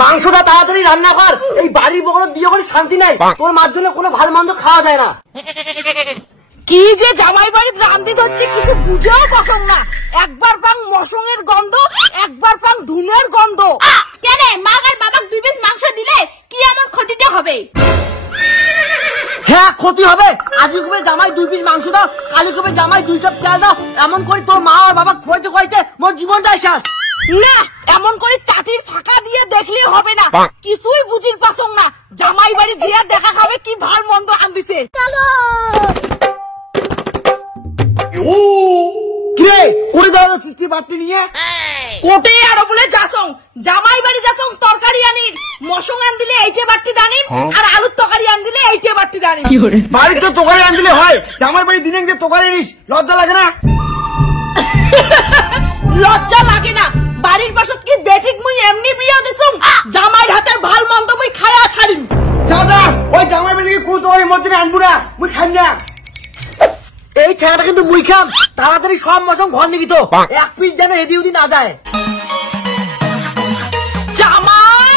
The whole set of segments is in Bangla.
মাংসটা তাড়াতাড়ি রান্না কর, এই বাড়ির বগলে বিয়ে করে শান্তি নাই। তোর মার জন্য কোনো ভালো মন্দ খাওয়া যায় না। কি যে জামাই বাড়ির রান্দি ধরছে কিছু বুঝেও পছন্দ না। একবার পাং মশঙের গন্ধ, একবার পাং ধুনের গন্ধ। কেন মা আর বাবা 2 পিস মাংস দিলে কি আমার ক্ষতিটা হবে? হ্যাঁ ক্ষতি হবে। আজকে কবে জামাই 2 পিস মাংস দাও, কালি কবে জামাই 2 কাপ তেল দাও। এমন করে তোর মা আর বাবা খোয়াইতে খোয়াইতে মোর জীবনটাই শেষ। না এমন করে চাটির ফাঁকা দিয়ে দেখলে হবে না, কিছুই বুঝির পাচং না। জামাই বাড়ি জিয়া দেখা খাবে কি ভাল মন্দ আনদিছে। চলো কিরে করে যাওয়ার সৃষ্টি বাড়তি নিয়ে কোটে আরো বলে যাসং, জামাই বাড়ি যাসং তরকারি আনিন, মশং আন দিলে এইটে বাড়তি দানিন, আর আলুর তরকারি আন দিলে এইটে বাড়তি দানিন। বাড়িতে তো তরকারি আন দিলে হয়, জামাই বাড়ি দিনে যে তরকারি নিস লজ্জা লাগে না? লজ্জা লাগে না? বাড়ির পাশত কি বেঠিক মুই এমনি বিয়া দিছুম, জামাইর হাতের ভাল মন্দ মুই খায়া ছাড়িম। দাদা ওই জামাই বাড়ি কোন তরকারি মধ্যে আনবো না, মুই খাই না। এই খেলাটা কিন্তু মুই খাম। তাড়াতাড়ি সব মশং ঘর নিবি তো, এক পিস যেন এদি উদি না যায়। জামাই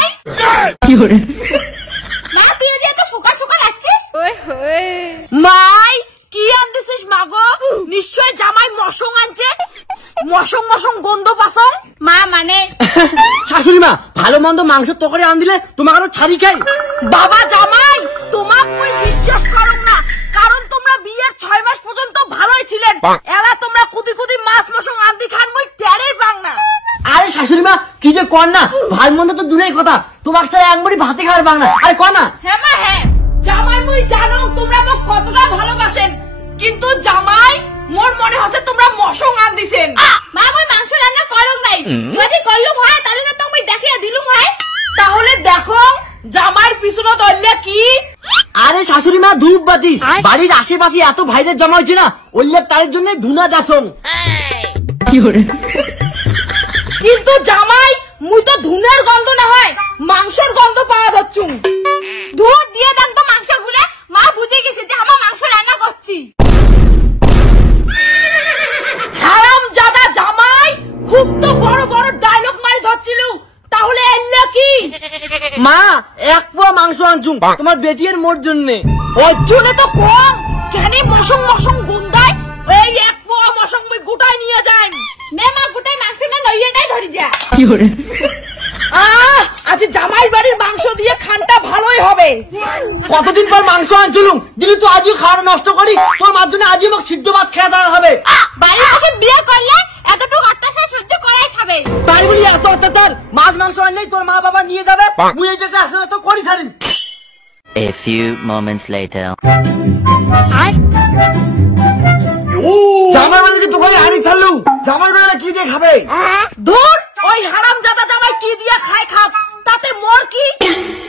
না তুই যে তো সকাল সকাল আসছিস। মাই কি আনতেছিস মাগো? নিশ্চয় জামাই মশং আনছে, মশং মশং গন্ধ পাসং। মা মানে শাশুড়ি মা ভালো মন্দ মাংস তরকারি আন দিলে তোমাকে আরো ছাড়ি খাই। বাবা জামাই তোমাক মুই বিশ্বাস করুম না, কারণ তোমরা বিয়ের 6 মাস পর্যন্ত ভালোই ছিলেন। এলা তোমরা কুদি কুদি মাছ মশং আনদি খান মুই টেরেই পাং না। আরে শাশুড়ি মা কি যে কর না, ভাই মন্দ তো দূরের কথা, তোমাকে ছাড়া একবারই ভাতে খাওয়ার পাং না। আরে কর না। হ্যাঁ মা হ্যাঁ, জামাই মুই জানো তোমরা মোক কতটা ভালোবাসেন, কিন্তু জামাই মোর মনে হচ্ছে তোমরা মশং আন দিছেন। মা মই মাংস রান্না করুম নাই, যদি করলুম হয় তাহলে না তো মই দেখিয়া দিলুম হয়। তাহলে দেখো জামাইয়ের পিছনে দল্লা কি। আরে শাশুড়ি মা ধূপ বাতি, বাড়ির আশেপাশে এত ভাইরের জমা হয়েছে না, ওইলে তার জন্য ধুনা দাসন। কিন্তু জামাই মুই তো ধুনের গন্ধ না হয় মাংসের গন্ধ পাওয়া যাচ্ছু। দুধ দিয়ে দাম তো মাংস গুলে, মা বুঝে গেছে যে আমার মাংস রান্না করছি। হারাম জাদা জামাই খুব তো বড় বড় ডায়লগ মারি ধরছিল, তাহলে এল্লা কি? মা 1 পোয়া মাংস আনছুম তোমার বেটির মোর জন্যে। ওর জন্য তো কম, কেন মশং মশং গন্ধায়? এই 1 পোয়া মশং মুই গোটায় নিয়ে যাই। মেমা গোটাই মাংস না নইয়েটাই ধরি যা। আজ জামাই বাড়ির মাংস দিয়ে খানটা ভালোই হবে। কতদিন পর মাংস আনছিলুম, দিলি তো আজই খাওয়া নষ্ট করি। তোর মার জন্য আজই মোক সিদ্ধ ভাত খেয়ে দেওয়া হবে। বাড়ির পাশে বিয়ে করলে এতটুকু অত্যাচার সহ্য করাই খাবে। তাই বলি এত অত্যাচার? মাছ মাংস আনলেই তোর মা বাবা নিয়ে যাবে, মুই যেটা আসলে তো করি ছাড়িন। A few moments later. জামাই বাড়িকে তোকে আনি ছাড়লু, জামাই বাড়িটা কি দিয়ে খাবে? ধুর ওই হারাম জাদা জামাই কি দিয়ে খায় খাক, তাতে মোর কি?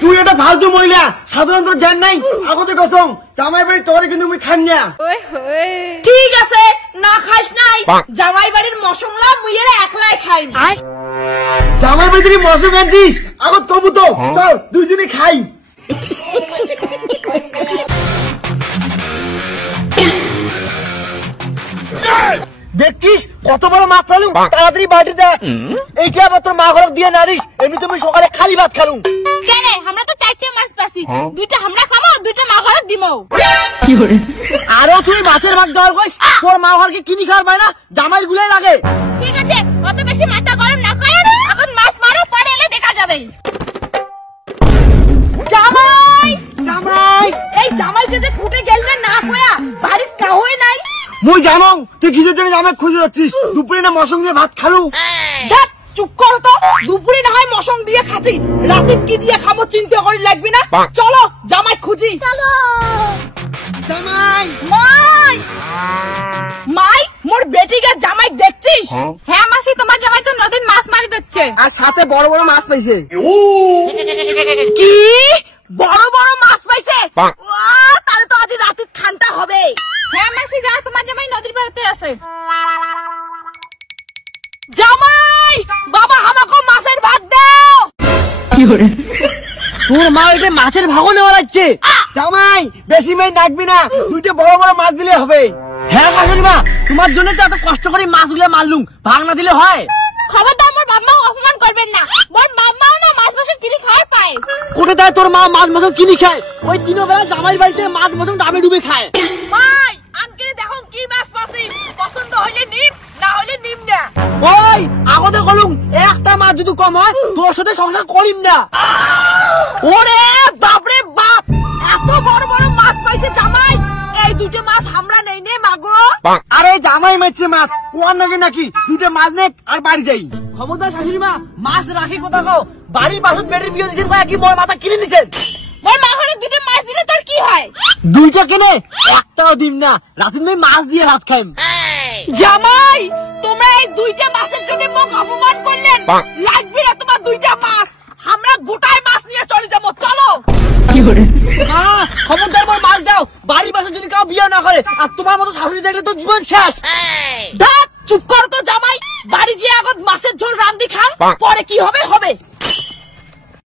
তুই এটা ফালতু মহিলা, সাধারণত জ্ঞান নাই। আগতে কসম জামাই বাড়ি তোর কিন্তু মুই খান না। ঠিক আছে না খাইস নাই, জামাই বাড়ির মশলা মুইয়ের একলাই খাই। জামাই বাড়ি থেকে মশলা আনছিস আগত কবু তো, চল দুইজনে খাই। দেখছিস কত বড় মাছ ফেলুম, তাড়াতাড়ি বাড়ি দেখ। এইটা আবার তোর মা ঘর দিয়ে নারিস, এমনি তুমি সকালে খালি ভাত খেলুম। কেন আমরা তো 4টে মাছ পাছি, 2টা আমরা খাবো, 2টা মা ঘরে দিমো। আরো তুই মাছের ভাগ দেওয়ার কইস, তোর মা ঘরকে কিনি খাওয়ার পায় না, জামাই গুলাই লাগে। ঠিক আছে অত বেশি মাথা গরম না করে এখন মাছ মারো, পরে এলে দেখা যাবে। জামাই জামাই এই জামাইকে যে কুটে গেললে না কয়া বাড়ির কাউই নাই। মুই জানো তুই কিসের জন্য জামাই খুঁজে যাচ্ছিস, দুপুরে না মশং দিয়ে ভাত খালু। দেখ চুপ কর তো, দুপুরে না হয় মশং দিয়ে খাচ্ছি, রাতে কি দিয়ে খাবো চিন্তা করি লাগবে না। চলো জামাই খুঁজি। চলো জামাই মাই মাই মোর বেটিকে জামাই দেখছিস? হ্যাঁ মাসি তোমার জামাই তো নদীর মাছ মারি দিচ্ছে, আর সাথে বড় বড় মাছ পাইছে। কি বড় বড় মাছ পাইছে? তাহলে তো আজ রাতে খানটা হবে। হ্যাঁ মাসি যা, তোমার জামাই নদীর পাড়তে আছে। জামাই বাবা আমাকে মাছের ভাত দাও। তোর মা ওইটা মাছের ভাগও নেওয়া লাগছে। জামাই বেশি মেয়ে ডাকবি না, 2টা বড় বড় মাছ দিলে হবে। হ্যাঁ শাশুড়ি মা, তোমার জন্য তো এত কষ্ট করে মাছগুলো মারলুম, ভাগ না দিলে হয়? খবরদার আমার মাম্মা অপমান করবেন না, মোর মাম্মাও না মাছ মাংস কিনে খাওয়ার পায়। কোটে দেয় তোর মা মাছ মাছ কিনি খায়? ওই দিনের বেলা জামাই বাড়িতে মাছ মাছ ডাবে ডুবে খায়। ভাই আজকে দেখো কি মাছ পাচ্ছি, পছন্দ হইলে নিম, না হইলে নিম না। ওই আগতে কলুম একটা মাছ যদি কম হয় তোর সাথে সংসার করিম না। ওরে বাপরে বাপ, এত বড় বড় মাছ পাইছে জামাই, এই দুটো মাছ আমরা নেই নে মাগো। আরে জামাই মারছে মাছ কোয়ার নাকি নাকি, দুটো মাছ নে আর বাড়ি যাই। খবরদার শাশুড়ি মা, মাছ রাখি কথা কও, বাড়ির পাশে বেড়ে বিয়ে দিয়েছেন কয়া কি মোর মাথা কিনে নিছেন? মোর মা ঘরে দুটো মাছ দিলে তোর কি হয়? দুইটা কিনে একটাও দিম না, রাতে তুমি মাছ দিয়ে ভাত খাইম। জামাই তোমরা এই দুইটা মাছের জন্য মুখ অপমান করলেন, লাগবে না তোমার দুইটা মাছ, আমরা গোটায় মাছ নিয়ে চলে যাবো, চলো। খবরদার মোর মাছ দাও, বাড়ির পাশে যদি কাউ বিয়ে না করে, আর তোমার মতো শাশুড়ি দেখলে তো জীবন শেষ। ধ্যাৎ, চুপ করো তো জামাই, বাড়ি গিয়ে আগত মাছের ঝোল রান্দি খান, পরে কি হবে